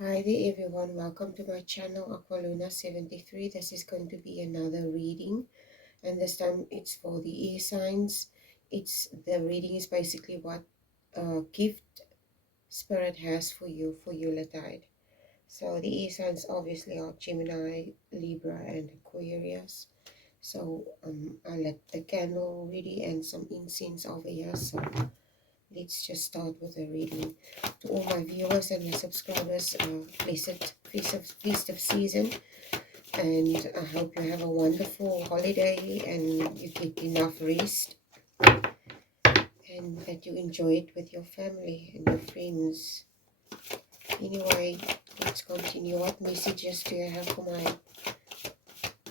Hi there everyone, welcome to my channel Aqualuna73. This is going to be another reading, and this time it's for the air signs. The reading is basically what gift spirit has for you for Yulitide. So the air signs obviously are Gemini, Libra and Aquarius. So I lit the candle already and some incense over here, so let's just start with the reading. To all my viewers and my subscribers, blessed festive season, and I hope you have a wonderful holiday and you get enough rest and that you enjoy it with your family and your friends. Anyway, let's continue. What messages do you have for my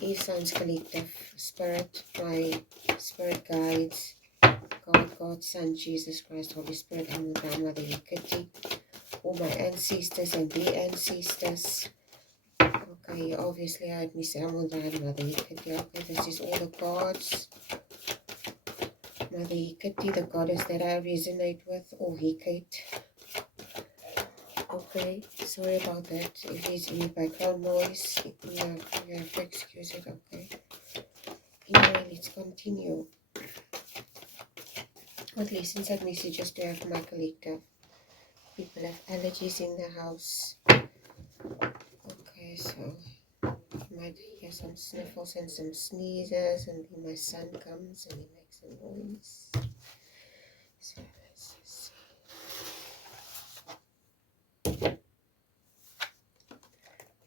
Air Signs Collective Spirit, my spirit guides, God, Son, Jesus Christ, Holy Spirit, and Mother Hecate, all my ancestors and their ancestors. Okay, obviously I had Miss Mother Hecate. Okay, this is all the gods. Mother Hecate, the goddess that I resonate with, or Hecate. Okay, sorry about that. If there's any background noise, you have to excuse it, okay? Anyway, let's continue. What lessons and messages do you have for my collective? People have allergies in the house. Okay, so you might hear some sniffles and some sneezes, and then my son comes and he makes a noise. So let's just see.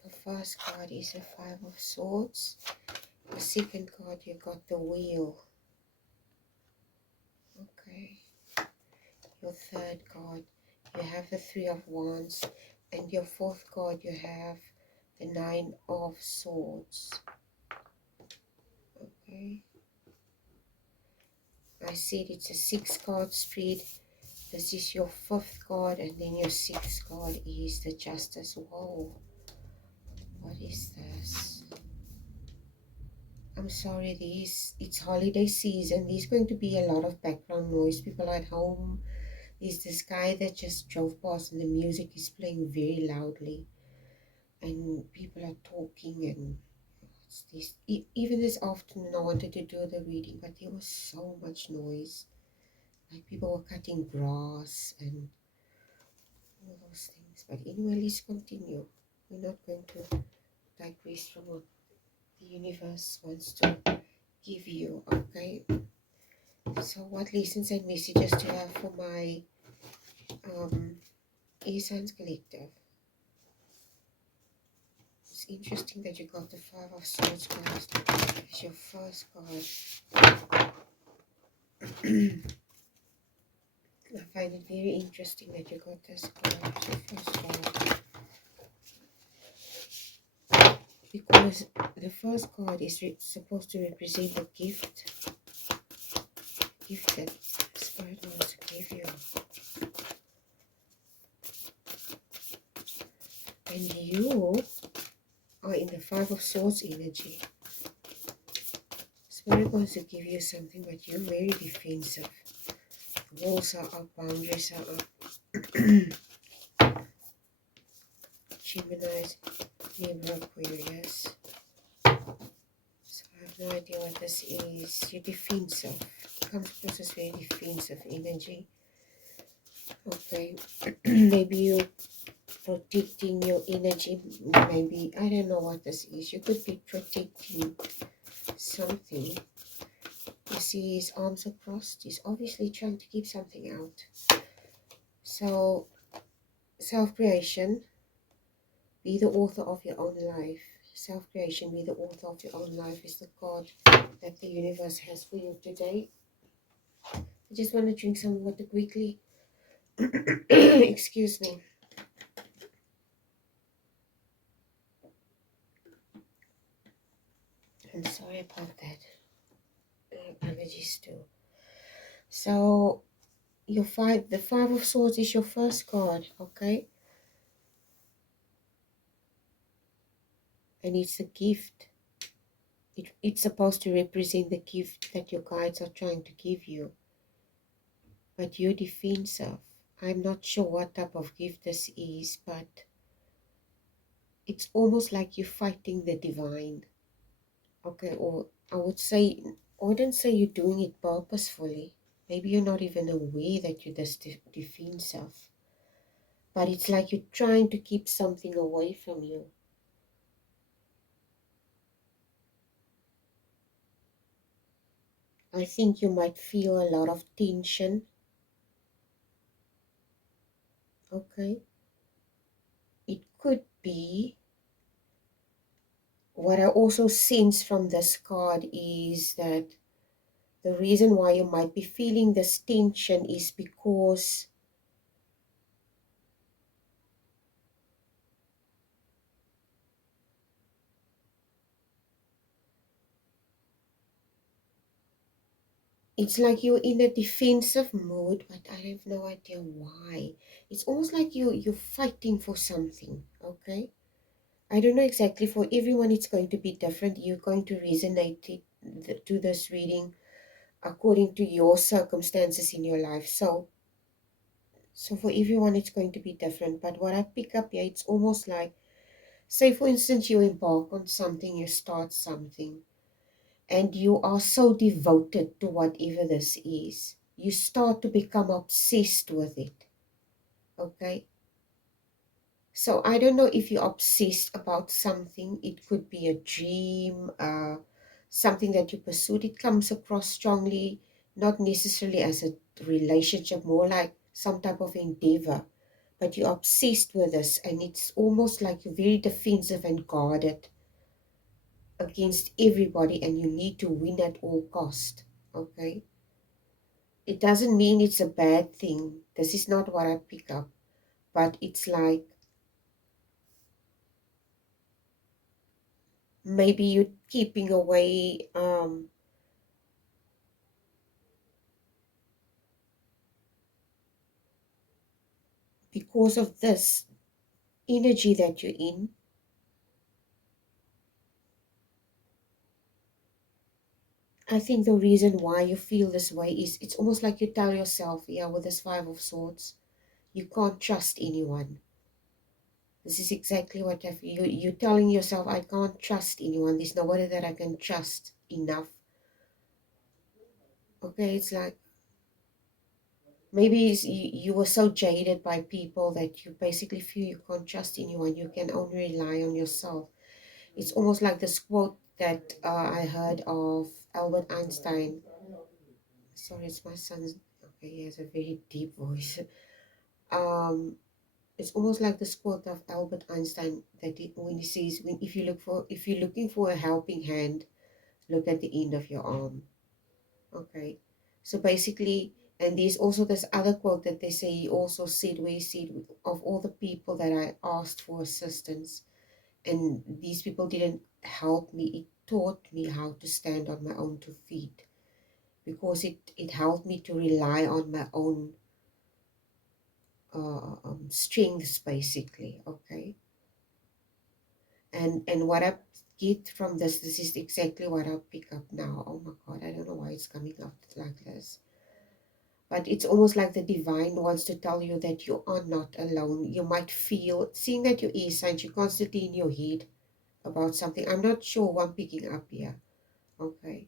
The first card is a Five of Swords. The second card, you got the Wheel. Okay. Your third card, you have the Three of Wands. And your fourth card, you have the Nine of Swords. Okay. I said it's a 6-card spread. This is your fifth card, and then your sixth card is the Justice. Whoa. What is this? I'm sorry, it's holiday season. There's going to be a lot of background noise. People at home. There's this guy that just drove past and the music is playing very loudly. And people are talking, and it's this. Even this afternoon I wanted to do the reading, but there was so much noise. Like people were cutting grass and all those things. But anyway, let's continue. We're not going to digress from what the universe wants to give you, okay? So what lessons and messages do you have for my Air Signs Collective? It's interesting that you got the Five of Swords card as your first card. I find it very interesting that you got this card as your first card, because the first card is supposed to represent the gift that Spirit wants to give you. And you are in the Five of Swords energy. Spirit wants to give you something, but you're very defensive. Walls are up, boundaries are up. Gemini, Libra, Aquarius. So I have no idea what this is. You're defensive. Comes across as very defensive energy. Okay. Maybe you're protecting your energy. Maybe, I don't know what this is. You could be protecting something. You see his arms are crossed. He's obviously trying to keep something out. So, self-creation. Be the author of your own life. Self-creation, be the author of your own life is the card that the universe has for you today. I just want to drink some water quickly. Excuse me. I'm sorry about that. Allergies too. So, the Five of Swords is your first card, okay? And it's a gift. It's supposed to represent the gift that your guides are trying to give you. But you're defensive. I'm not sure what type of gift this is, but it's almost like you're fighting the divine. Okay, or I would say, I wouldn't say you're doing it purposefully. Maybe you're not even aware that you're this defensive. But it's like you're trying to keep something away from you. I think you might feel a lot of tension. Okay. It could be, what I also sense from this card is that the reason why you might be feeling this tension is because it's like you're in a defensive mode, but I have no idea why. It's almost like you're fighting for something, okay? I don't know exactly. For everyone, it's going to be different. You're going to resonate to this reading according to your circumstances in your life. So for everyone, it's going to be different. But what I pick up here, it's almost like, say, for instance, you embark on something, you start something, and you are so devoted to whatever this is. You start to become obsessed with it, okay? So I don't know if you're obsessed about something. It could be a dream, something that you pursued. It comes across strongly, not necessarily as a relationship, more like some type of endeavor. But you're obsessed with this, and it's almost like you're very defensive and guarded against everybody, and you need to win at all cost. Okay? It doesn't mean it's a bad thing. This is not what I pick up. But it's like maybe you're keeping away because of this energy that you're in. I think the reason why you feel this way is it's almost like you tell yourself, yeah, with this Five of Swords, you can't trust anyone. This is exactly what I feel. You're telling yourself, I can't trust anyone. There's nobody that I can trust enough. Okay, it's like maybe you were so jaded by people that you basically feel you can't trust anyone. You can only rely on yourself. It's almost like this quote that I heard of Albert Einstein. Sorry, it's my son's. Okay, he has a very deep voice. Um, it's almost like this quote of Albert Einstein that when he says, "When if you're looking for a helping hand, look at the end of your arm." Okay, so basically, and there's also this other quote that they say he also said, where he said, "Of all the people that I asked for assistance, and these people didn't help me, it taught me how to stand on my own two feet, because it helped me to rely on my own strengths, basically." Okay, and what I get from this is exactly what I pick up now. Oh my God, I don't know why it's coming up like this. But it's almost like the divine wants to tell you that you are not alone. You might feel, seeing that your ear signs, you're constantly in your head about something. I'm not sure what I'm picking up here. Okay.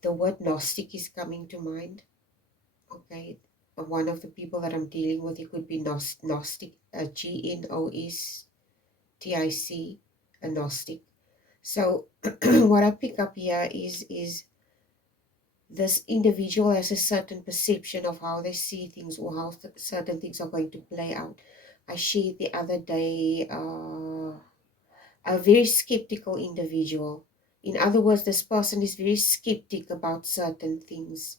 The word Gnostic is coming to mind. Okay. One of the people that I'm dealing with, it could be Gnostic, Gnostic, a Gnostic. So what I pick up here is this individual has a certain perception of how they see things, or how certain things are going to play out. I shared the other day a very skeptical individual. In other words, this person is very skeptic about certain things.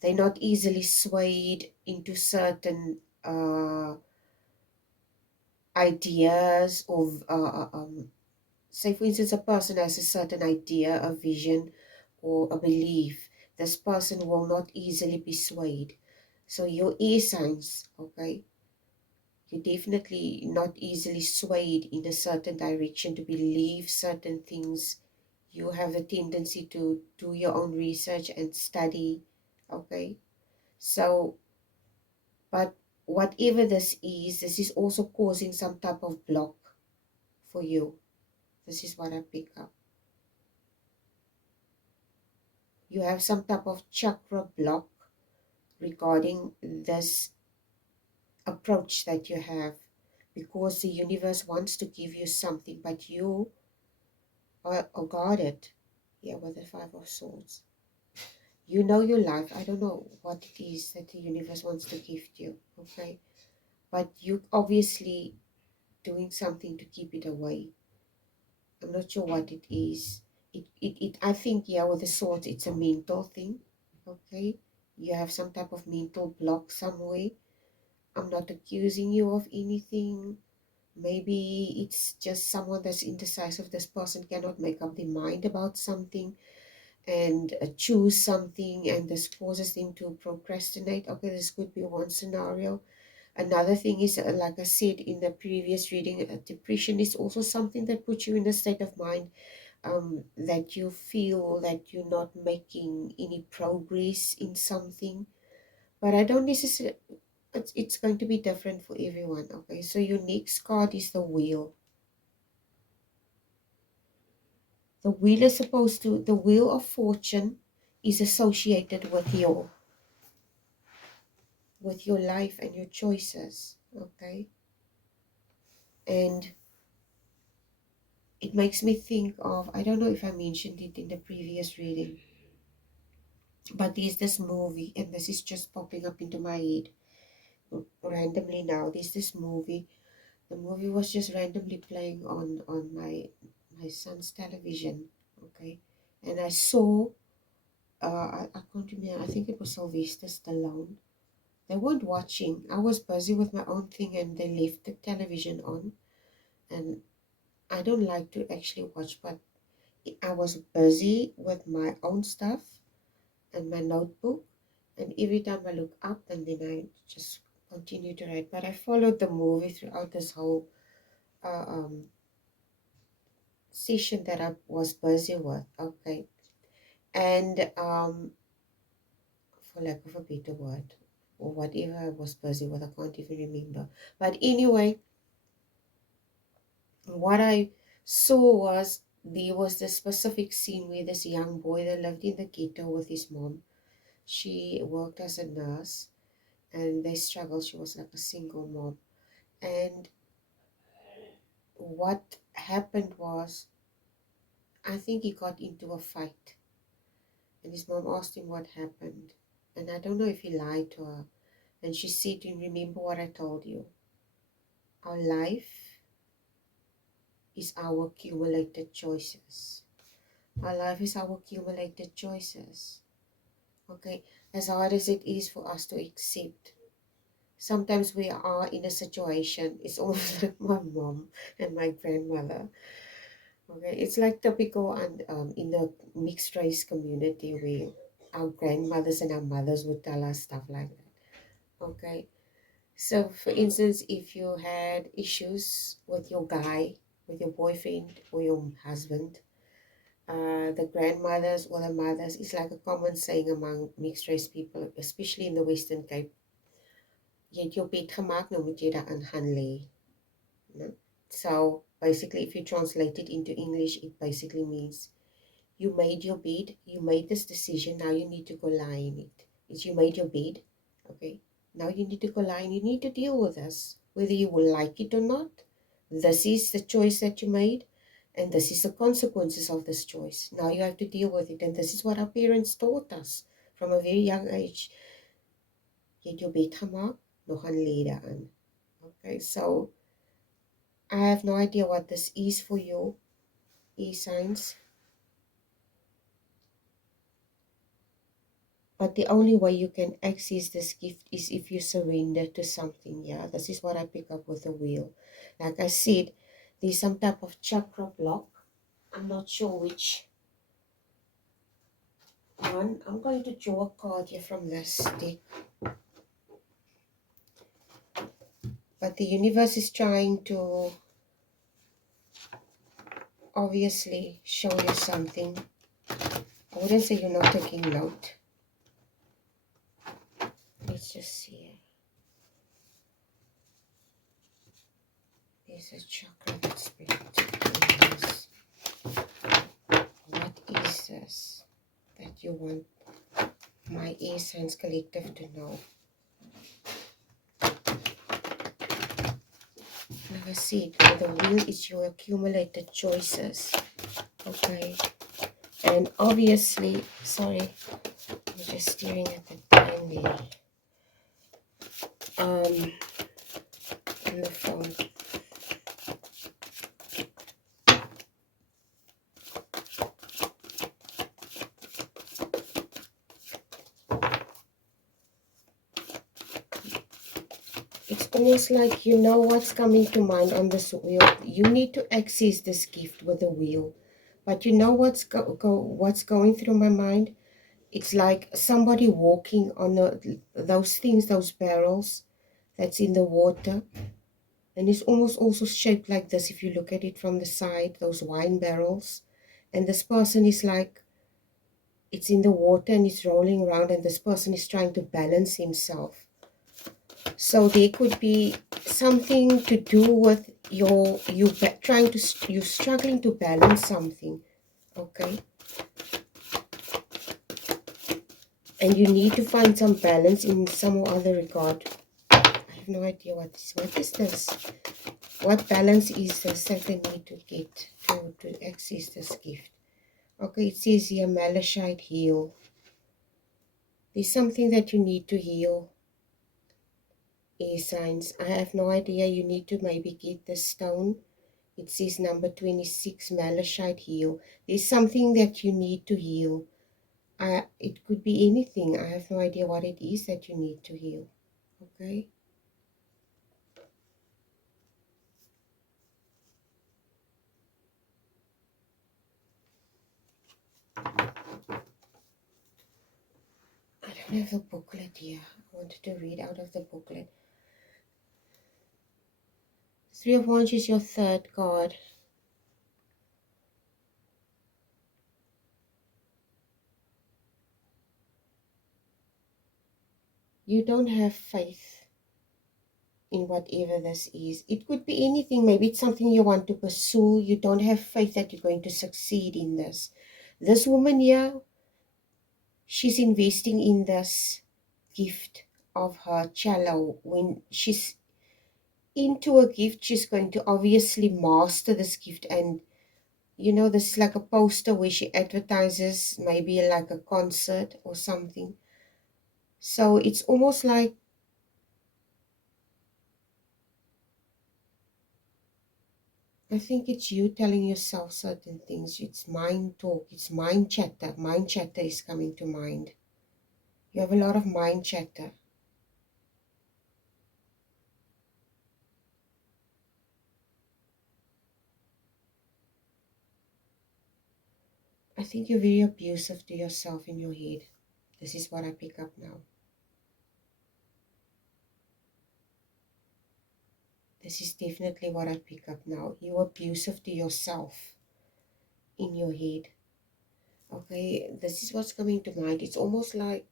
They're not easily swayed into certain ideas of, say for instance, a person has a certain idea, a vision, or a belief. This person will not easily be swayed. So your air signs, okay, you're definitely not easily swayed in a certain direction to believe certain things. You have a tendency to do your own research and study, okay? So, but whatever this is also causing some type of block, for you. This is what I pick up. You have some type of chakra block regarding this approach that you have, because the universe wants to give you something, but you are guarded. Yeah, with the Five of Swords. You know your life. I don't know what it is that the universe wants to gift you, okay? But you obviously doing something to keep it away. I'm not sure what it is. I think, yeah, with the swords, it's a mental thing, okay? You have some type of mental block somewhere. I'm not accusing you of anything. Maybe it's just someone that's indecisive. This person cannot make up their mind about something and choose something, and this causes them to procrastinate. Okay, this could be one scenario. Another thing is, like I said in the previous reading, depression is also something that puts you in a state of mind that you feel that you're not making any progress in something. But I don't necessarily, it's going to be different for everyone. Okay, so your next card is the Wheel. The Wheel is supposed to, the Wheel of Fortune is associated with your life and your choices. Okay, and it makes me think of, I don't know if I mentioned it in the previous reading, but there's this movie, and this is just popping up into my head randomly now. There's this movie. The movie was just randomly playing on my son's television, okay? And I saw, I can't remember, I think it was Sylvester Stallone. They weren't watching. I was busy with my own thing, and they left the television on. And I don't like to actually watch, but I was busy with my own stuff and my notebook, and every time I look up, and then I just continue to write. But I followed the movie throughout this whole uh, um, session that I was busy with, okay, and for lack of a better word, or whatever I was busy with, I can't even remember. But anyway, what I saw was, there was this specific scene where this young boy that lived in the ghetto with his mom. She worked as a nurse, and they struggled. She was like a single mom. And what happened was, I think he got into a fight, and his mom asked him what happened. And I don't know if he lied to her. And she said to him, remember what I told you. Our life is our accumulated choices. Our life is our accumulated choices. Okay, as hard as it is for us to accept, sometimes we are in a situation, it's almost like my mom and my grandmother. Okay, it's like typical, and in the mixed race community, where our grandmothers and our mothers would tell us stuff like that. Okay, so for instance, if you had issues with your guy, with your boyfriend or your husband, the grandmothers or the mothers, is like a common saying among mixed race people, especially in the Western Cape. Jy het jou bed gemaak, nou moet jy daarin gaan lê. No? So basically, if you translate it into English, it basically means you made your bed, you made this decision, now you need to go lie in it. It's you made your bed, okay? Now you need to go lie and you need to deal with this, whether you will like it or not. This is the choice that you made, and this is the consequences of this choice. Now you have to deal with it, and this is what our parents taught us from a very young age. Jy het jou bed gemaak, nog gaan lê daarin. Okay, so I have no idea what this is for you, e-signs. But the only way you can access this gift is if you surrender to something. Yeah, this is what I pick up with the Wheel. Like I said, there's some type of chakra block. I'm not sure which one. I'm going to draw a card here from this deck. But the universe is trying to obviously show you something. I wouldn't say you're not taking note. Let's just see. There's a chakra that's protecting this. What is this that you want my air signs collective to know? Like I said, the wheel is your accumulated choices. Okay. And obviously, sorry, I'm just staring at the time there. On the phone. It's almost like you know what's coming to mind on this wheel. You need to access this gift with the wheel. But you know what's going through my mind? It's like somebody walking on those things, those barrels that's in the water. And it's almost also shaped like this if you look at it from the side, those wine barrels. And this person is like, it's in the water and it's rolling around, and this person is trying to balance himself. So there could be something to do with you're struggling to balance something, okay? And you need to find some balance in some or other regard. I have no idea what is this? What balance is this that they need to get to access this gift? Okay, it says here, Malachite heal. There's something that you need to heal. Air signs. I have no idea. You need to maybe get the stone. It says number 26, Malachite heal. There's something that you need to heal. It could be anything. I have no idea what it is that you need to heal. Okay. I don't have the booklet here. I wanted to read out of the booklet. Three of Wands is your third card. You don't have faith in whatever this is. It could be anything. Maybe it's something you want to pursue. You don't have faith that you're going to succeed in this. This woman here, she's investing in this gift of her cello. When she's into a gift, she's going to obviously master this gift. And you know, this is like a poster where she advertises maybe like a concert or something. So it's almost like I think it's you telling yourself certain things. It's mind talk. It's mind chatter. Mind chatter is coming to mind. You have a lot of mind chatter. I think you're very abusive to yourself in your head. This is what I pick up now. This is definitely what I pick up now. You're abusive to yourself in your head. Okay, this is what's coming to mind. It's almost like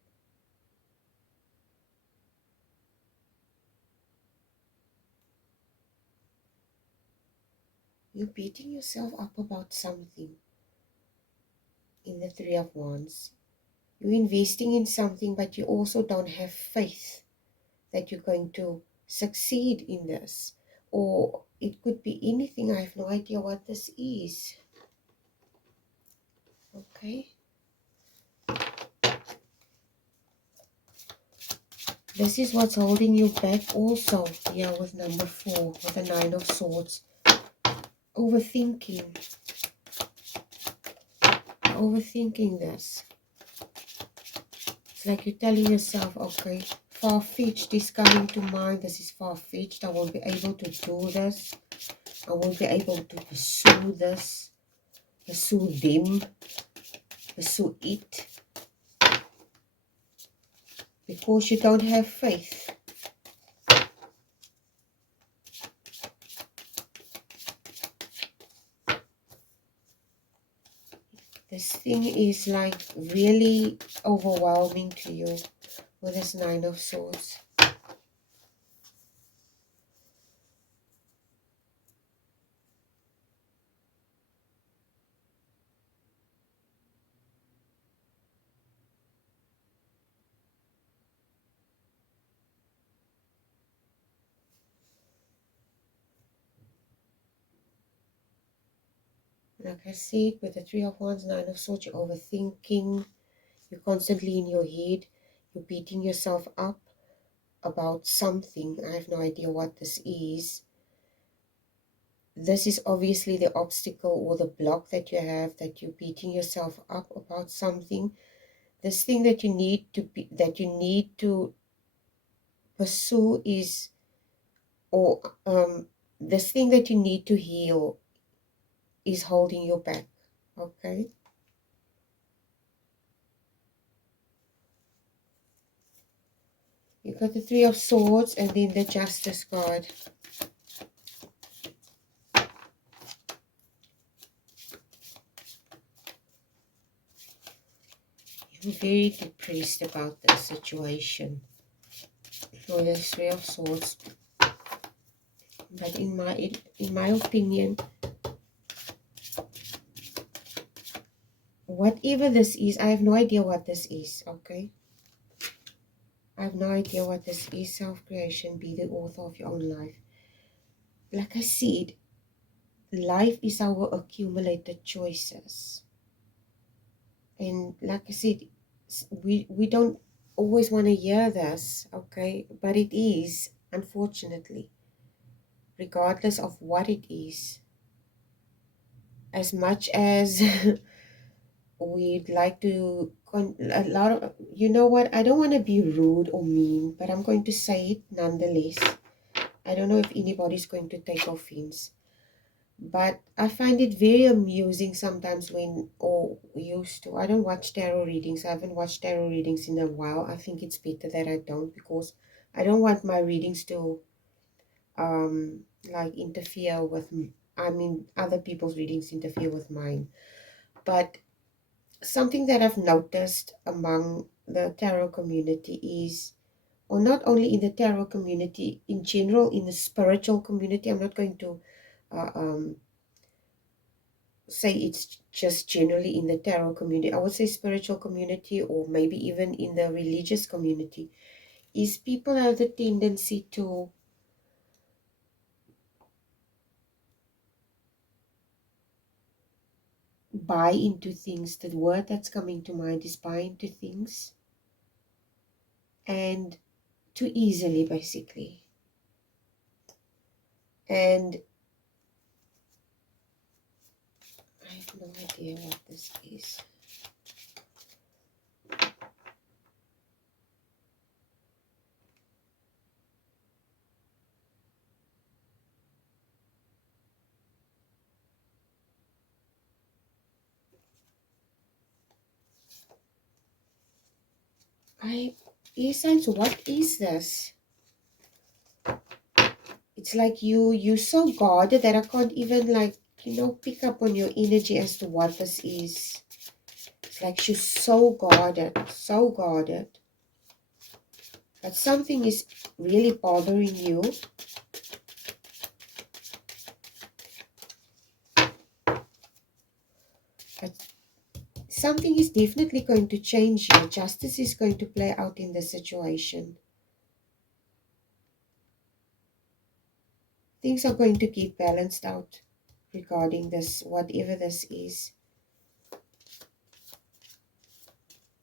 you're beating yourself up about something in the Three of Wands. You're investing in something, but you also don't have faith that you're going to succeed in this. Or it could be anything. I have no idea what this is. Okay. This is what's holding you back also. Yeah, with number 4, with the Nine of Swords. Overthinking. Overthinking this. It's like you're telling yourself, okay, far-fetched is coming to mind. This is far-fetched. I won't be able to do this. I won't be able to pursue this. Pursue them. Pursue it. Because you don't have faith. This thing is like really overwhelming to you with this Nine of Swords. Like I said, with the Three of Wands, Nine of Swords, you're overthinking. You're constantly in your head. You're beating yourself up about something. I have no idea what this is. This is obviously the obstacle or the block that you have, that you're beating yourself up about something. This thing that you need to pursue is, or this thing that you need to heal is holding you back. Okay. You got the Three of Swords and then the Justice card. You're very depressed about this situation. For the Three of Swords. But in my opinion, whatever this is, I have no idea what this is, okay? I have no idea what this is. Self-creation, be the author of your own life. Like I said, life is our accumulated choices. And like I said, we don't always want to hear this, okay? But it is, unfortunately, regardless of what it is. As much as we'd like to, a lot of, you know what, I don't want to be rude or mean, but I'm going to say it nonetheless. I don't know if anybody's going to take offense, but I find it very amusing sometimes when, or used to, I don't watch tarot readings. I haven't watched tarot readings in a while. I think it's better that I don't, because I don't want my readings to like interfere with, I mean, other people's readings interfere with mine. But something that I've noticed among the tarot community is, or not only in the tarot community, in general, in the spiritual community, I'm not going to uh, um, say it's just generally in the tarot community. I would say spiritual community, or maybe even in the religious community, is people have the tendency to buy into things. The word that's coming to mind is buy into things, and too easily, basically. And I have no idea what this is. Essence, what is this? It's like you're so guarded that I can't even, like, pick up on your energy as to what this is. It's like she's so guarded, so guarded. But something is really bothering you. But something is definitely going to change you. Justice is going to play out in the situation. Things are going to get balanced out regarding this, whatever this is.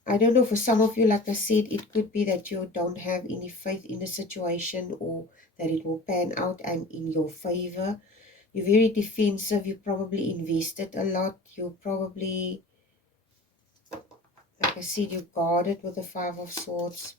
I don't know, for some of you, like I said, it could be that you don't have any faith in the situation, or that it will pan out and in your favor. You're very defensive. You probably invested a lot. You probably, like I said, you guarded with the Five of Swords.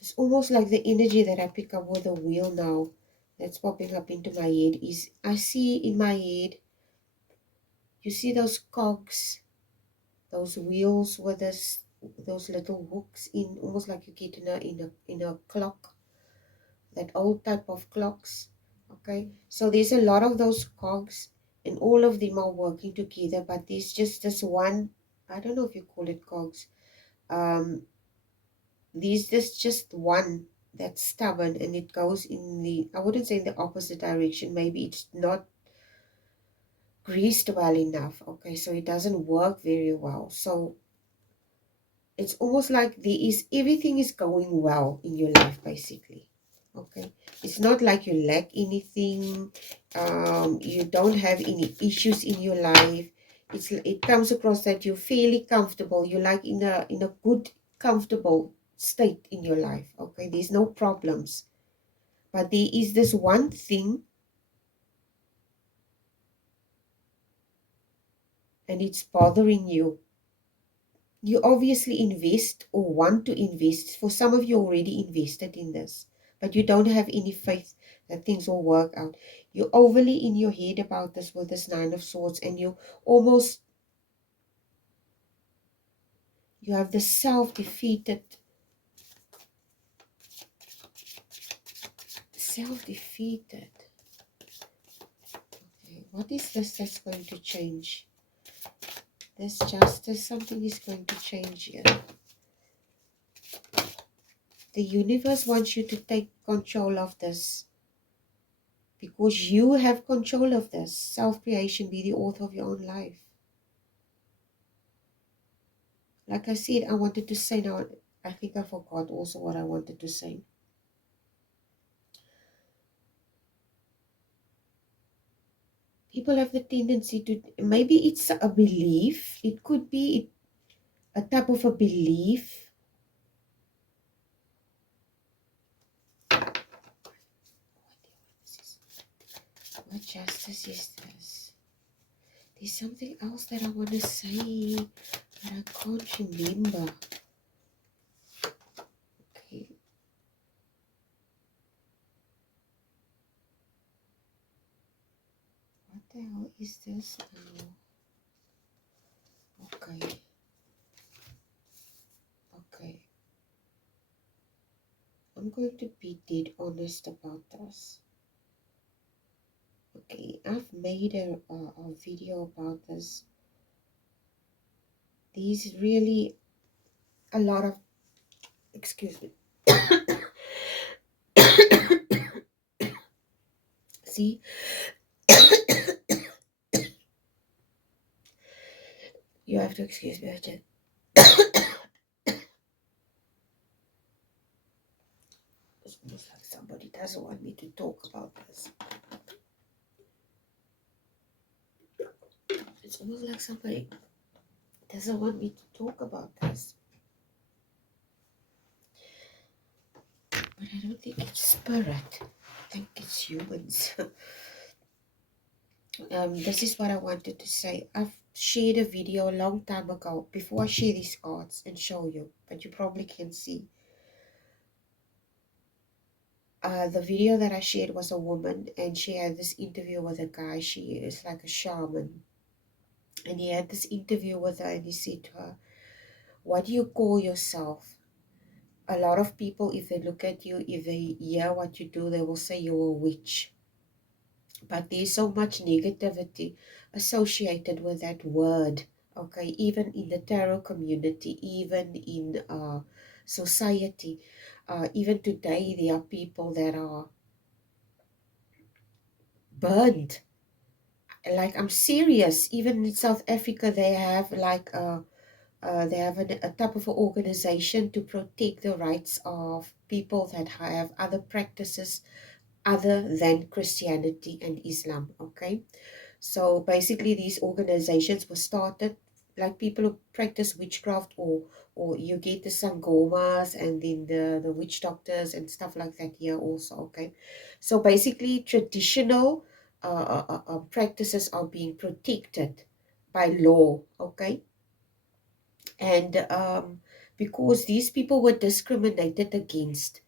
It's almost like the energy that I pick up with the wheel now that's popping up into my head is, I see in my head, you see those cogs, those wheels with those little hooks in, almost like you get in a clock, that old type of clocks. Okay, so there's a lot of those cogs, and all of them are working together, but there's just this one, I don't know if you call it cogs, there's just one that's stubborn, and it goes in the, I wouldn't say in the opposite direction, maybe it's not greased well enough. Okay, so it doesn't work very well. So it's almost like everything is going well in your life, basically. Okay, it's not like you lack anything. You don't have any issues in your life. It comes across that you're fairly comfortable. You're like in a good, comfortable state in your life. Okay, there's no problems. But there is this one thing, and it's bothering you. You obviously invest or want to invest. For some of you already invested in this, but you don't have any faith that things will work out. You're overly in your head about this with this Nine of Swords, and you have the self-defeated. Okay, what is this that's going to change? This justice, something is going to change here. The universe wants you to take control of this, because you have control of this. Self-creation, be the author of your own life. Like I said, I wanted to say now, I think I forgot also what I wanted to say. People have the tendency to, maybe it's a belief. It could be a type of a belief. What justice is this? There's something else that I want to say, but I can't remember. Okay. What the hell is this now? Okay. Okay. I'm going to be dead honest about this. Okay, I've made a video about this. There's really a lot of, excuse me. See, you have to excuse me. It's almost like somebody doesn't want me to talk about this. It's almost like somebody doesn't want me to talk about this. But I don't think it's spirit. I think it's humans. This is what I wanted to say. I've shared a video a long time ago, before I share these cards and show you, but you probably can see. The video that I shared was a woman, and she had this interview with a guy. She is like a shaman, and he had this interview with her, and he said to her, what do you call yourself? A lot of people, if they look at you, if they hear what you do, they will say you're a witch. But there's so much negativity associated with that word. Okay, even in the tarot community, even in society, even today, there are people that are burned. Like, I'm serious. Even in South Africa, they have like they have a type of organization to protect the rights of people that have other practices other than Christianity and Islam. Okay, so basically these organizations were started like people who practice witchcraft, or you get the sangomas and then the witch doctors and stuff like that here also. Okay, so basically traditional practices are being protected by law. Okay, and because these people were discriminated against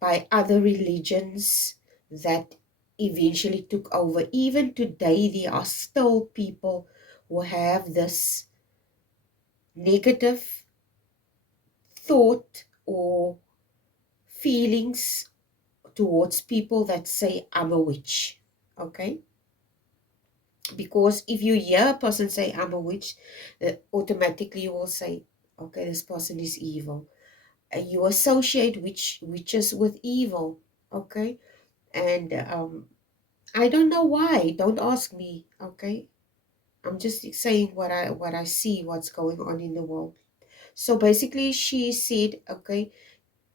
by other religions that eventually took over. Even today, there are still people who have this negative thought or feelings towards people that say, I'm a witch. Okay? Because if you hear a person say, I'm a witch, automatically you will say, okay, this person is evil. You associate witches with evil. Okay? And I don't know why. Don't ask me. Okay? I'm just saying what I see, what's going on in the world. So basically she said, okay,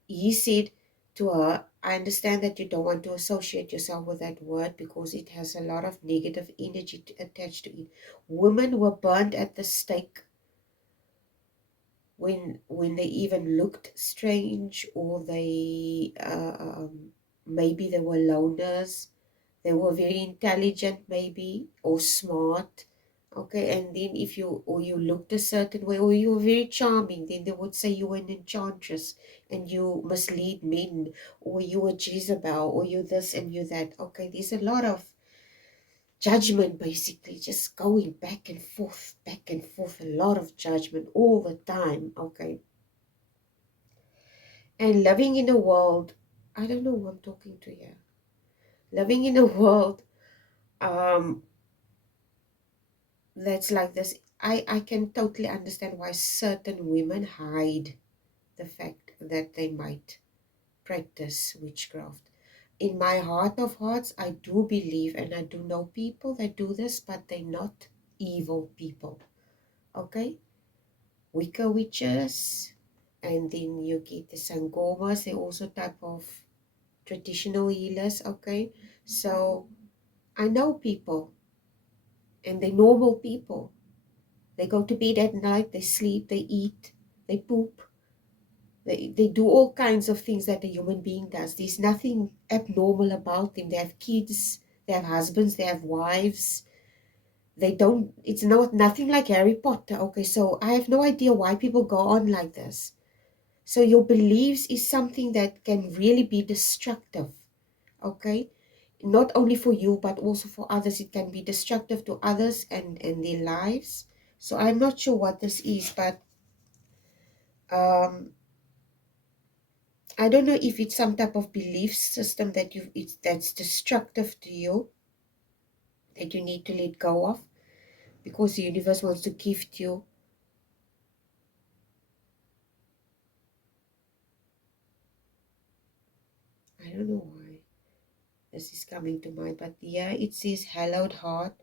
he said to her, I understand that you don't want to associate yourself with that word because it has a lot of negative energy attached to it. Women were burned at the stake when they even looked strange, or they maybe they were loners, they were very intelligent maybe, or smart. Okay, and then if you, or you looked a certain way, or you were very charming, then they would say you were an enchantress and you mislead men, or you were Jezebel, or you this and you that. Okay, there's a lot of judgment, basically just going back and forth, a lot of judgment all the time. Okay, and living in a world, I don't know who I'm talking to here, living in a world um that's like this. I can totally understand why certain women hide the fact that they might practice witchcraft. In my heart of hearts, I do believe, and I do know people that do this, but they're not evil people. Okay, Wicca witches, and then you get the sangomas. They're also type of traditional healers. Okay, so I know people, and they're normal people. They go to bed at night, they sleep, they eat, they poop, they do all kinds of things that a human being does. There's nothing abnormal about them. They have kids, they have husbands, they have wives. They don't, it's not nothing like Harry Potter. Okay, so I have no idea why people go on like this. So your beliefs is something that can really be destructive. Okay, not only for you but also for others. It can be destructive to others and their lives. So I'm not sure what this is, but um I don't know if it's some type of belief system that that's destructive to you, that you need to let go of, because the universe wants to gift you. I don't know why this is coming to mind, but yeah, it says hallowed heart,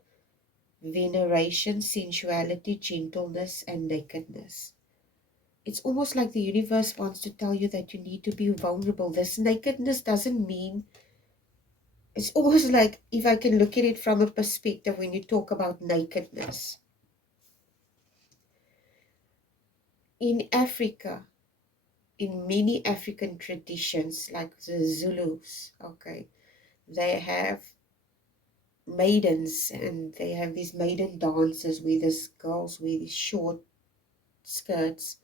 veneration, sensuality, gentleness, and nakedness. It's almost like the universe wants to tell you that you need to be vulnerable. This nakedness doesn't mean, it's almost like, if I can look at it from a perspective, when you talk about nakedness in Africa, in many African traditions, like the Zulus, okay, they have maidens, and they have these maiden dances where these girls wear these short skirts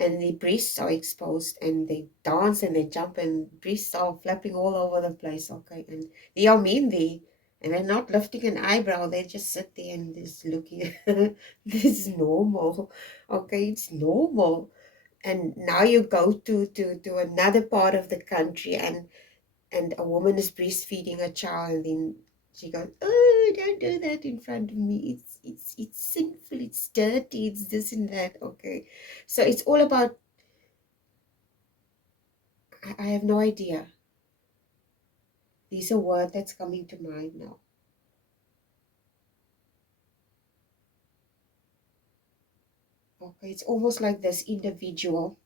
and their breasts are exposed, and they dance and they jump and breasts are flapping all over the place. Okay, and there are men there, and they're not lifting an eyebrow, they just sit there and just looking. This is normal. Okay, it's normal. And now you go to another part of the country, and a woman is breastfeeding a child, and then she goes, oh, don't do that in front of me, it's sinful, it's dirty, it's this and that. Okay, so it's all about, I have no idea. There's a word that's coming to mind now. Okay, it's almost like these individuals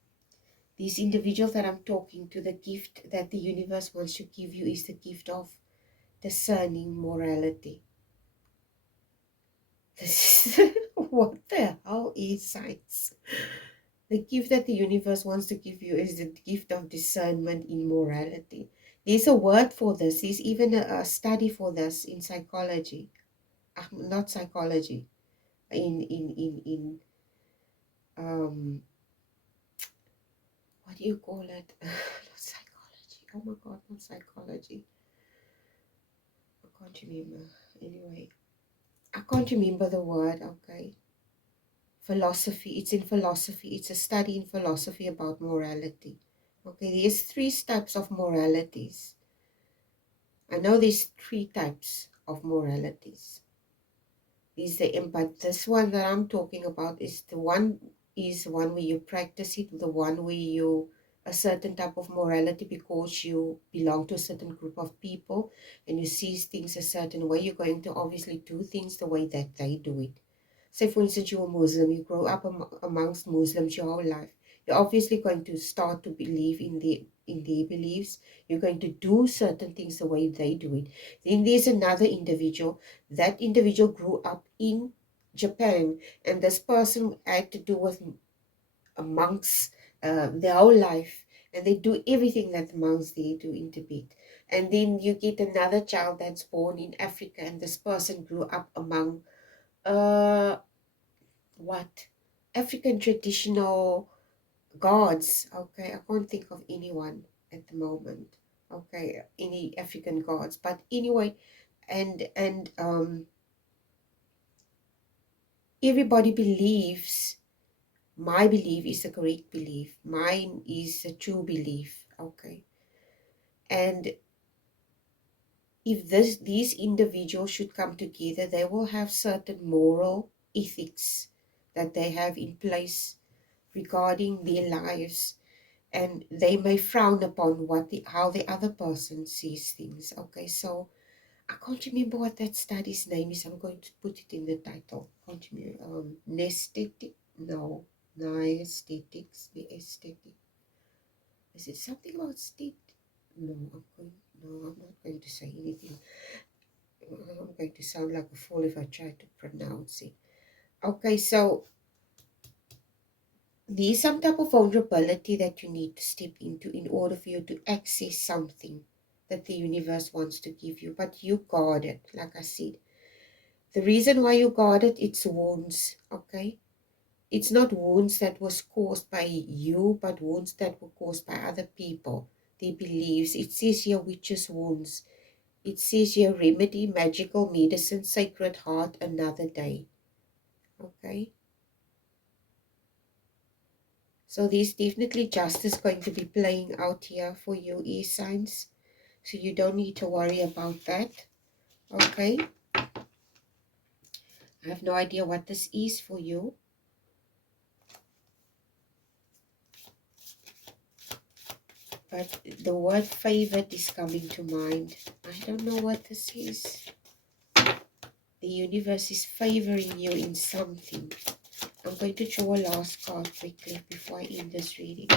that I'm talking to, the gift that the universe wants to give you is the gift of discerning morality. This is what the hell is science? The gift that the universe wants to give you is the gift of discernment in morality. There's a word for this. There's even a study for this in psychology. Not psychology. In what do you call it? Not psychology. Oh my God, not psychology. I can't remember. Anyway, I can't remember the word. Okay. Philosophy. It's in philosophy. It's a study in philosophy about morality. Okay, there's three types of moralities. I know there's three types of moralities. But this one that I'm talking about is the one where you practice it, the one where you a certain type of morality because you belong to a certain group of people and you see things a certain way. You're going to obviously do things the way that they do it. say for instance you're a Muslim, you grow up amongst Muslims your whole life, you're obviously going to start to believe in their beliefs. You're going to do certain things the way they do it. Then there's another individual. That individual grew up in Japan, and this person had to do with monks their whole life, and they do everything that the monks there do in Tibet. And then you get another child that's born in Africa, and this person grew up among uh what African traditional gods. Okay, I can't think of anyone at the moment. Okay, any African gods, but anyway, and everybody believes. My belief is the correct belief. Mine is a true belief. Okay. And if these individuals should come together, they will have certain moral ethics that they have in place regarding their lives, and they may frown upon how the other person sees things. Okay, so I can't remember what that study's name is. I'm going to put it in the title. Can't remember. Nesthetic? No, aesthetics. The aesthetic. Is it something about state? No, I'm not going to say anything. I'm going to sound like a fool if I try to pronounce it. Okay, so there's some type of vulnerability that you need to step into in order for you to access something that the universe wants to give you. But you guard it, like I said. The reason why you guard it, it's wounds, okay? It's not wounds that was caused by you, but wounds that were caused by other people, their beliefs. It says here witches' wounds. It says here remedy, magical medicine, sacred heart, another day. Okay? So there's definitely justice going to be playing out here for you, air signs. So you don't need to worry about that. Okay? I have no idea what this is for you. But the word favored is coming to mind. I don't know what this is. The universe is favoring you in something. I'm going to draw a last card quickly before I end this reading.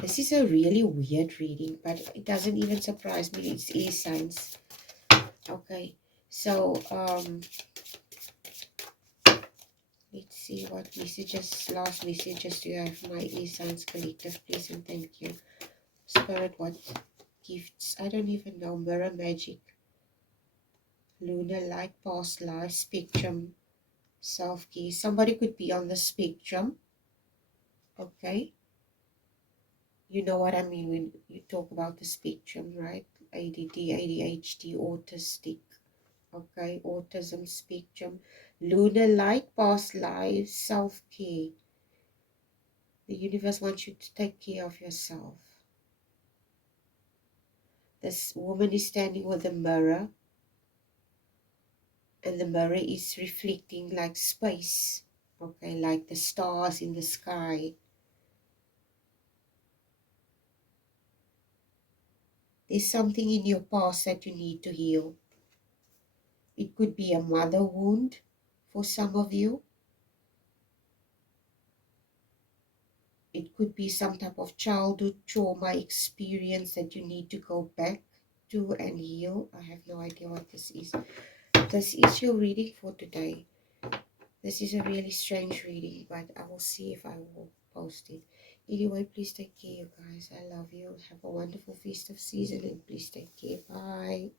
This is a really weird reading, but it doesn't even surprise me. It's air signs. Okay, so let's see what last messages do you have for my air signs collective, please and thank you. Spirit, what gifts? I don't even know. Mirror magic, lunar light, past life, spectrum, self-care. Somebody could be on the spectrum. Okay, you know what I mean when you talk about the spectrum, right? ADD, ADHD, autistic. Okay, autism spectrum, lunar light, past lives, self-care. The universe wants you to take care of yourself. This woman is standing with a mirror, and the mirror is reflecting like space, okay, like the stars in the sky. There's something in your past that you need to heal. It could be a mother wound for some of you. It could be some type of childhood trauma experience that you need to go back to and heal. I have no idea what this is. This is your reading for today. This is a really strange reading, but I will see if I will post it. Anyway, please take care, you guys. I love you. Have a wonderful festive season and please take care. Bye.